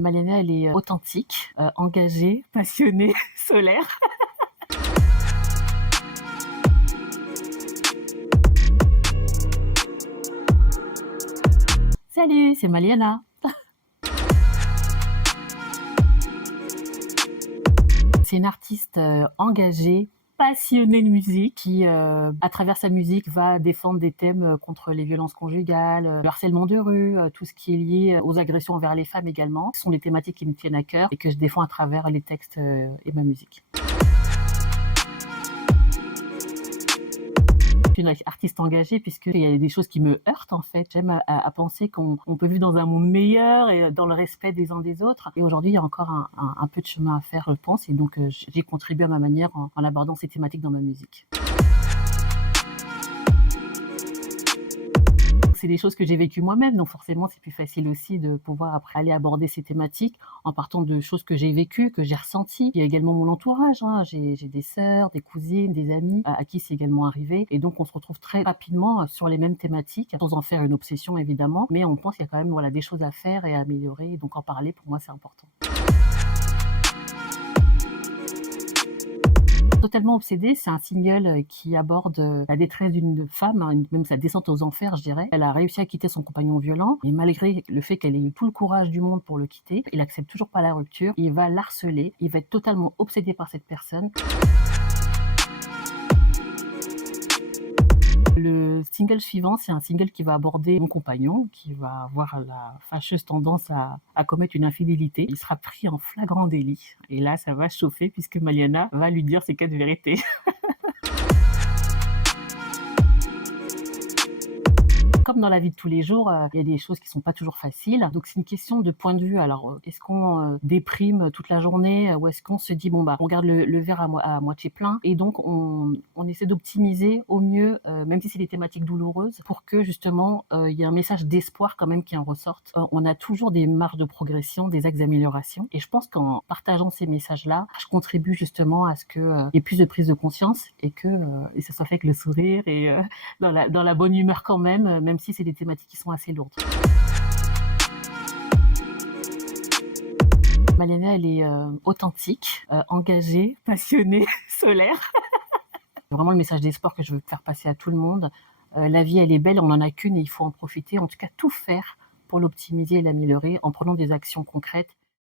Maliana, elle est authentique, engagée, passionnée, solaire. Salut, c'est Maliana. C'est une artiste engagée, passionnée de musique, qui, à travers sa musique, va défendre des thèmes contre les violences conjugales, le harcèlement de rue, tout ce qui est lié aux agressions envers les femmes également. Ce sont des thématiques qui me tiennent à cœur et que je défends à travers les textes et ma musique. Je suis une artiste engagée puisqu'il y a des choses qui me heurtent en fait. J'aime à penser qu'on peut vivre dans un monde meilleur et dans le respect des uns des autres. Et aujourd'hui, il y a encore un peu de chemin à faire, je pense. Et donc, j'ai contribué à ma manière en abordant ces thématiques dans ma musique. C'est des choses que j'ai vécues moi-même, donc forcément c'est plus facile aussi de pouvoir après aller aborder ces thématiques en partant de choses que j'ai vécues, que j'ai ressenties. Il y a également mon entourage, hein. J'ai des sœurs, des cousines, des amis à qui c'est également arrivé, et donc on se retrouve très rapidement sur les mêmes thématiques, sans en faire une obsession évidemment, mais on pense qu'il y a quand même voilà, des choses à faire et à améliorer, donc en parler pour moi c'est important. Totalement obsédée, c'est un single qui aborde la détresse d'une femme, hein, même sa descente aux enfers, je dirais. Elle a réussi à quitter son compagnon violent, et malgré le fait qu'elle ait eu tout le courage du monde pour le quitter, il accepte toujours pas la rupture, il va l'harceler, il va être totalement obsédé par cette personne. Le single suivant, c'est un single qui va aborder mon compagnon, qui va avoir la fâcheuse tendance à commettre une infidélité. Il sera pris en flagrant délit. Et là, ça va chauffer puisque Maliana va lui dire ses 4 vérités. Comme dans la vie de tous les jours, il y a des choses qui sont pas toujours faciles. Donc c'est une question de point de vue. Alors, est-ce qu'on déprime toute la journée, ou est-ce qu'on se dit bon bah on garde le verre à moitié plein, et donc on essaie d'optimiser au mieux, même si c'est des thématiques douloureuses, pour que justement il y ait un message d'espoir quand même qui en ressorte. On a toujours des marges de progression, des axes d'amélioration, et je pense qu'en partageant ces messages-là, je contribue justement à ce que il y ait plus de prise de conscience et que et ça soit fait avec le sourire et dans la bonne humeur quand même si c'est des thématiques qui sont assez lourdes. Maliana, elle est authentique, engagée, passionnée, solaire. C'est vraiment le message d'espoir que je veux faire passer à tout le monde. La vie, elle est belle, on n'en a qu'une et il faut en profiter. En tout cas, tout faire pour l'optimiser et l'améliorer en prenant des actions concrètes.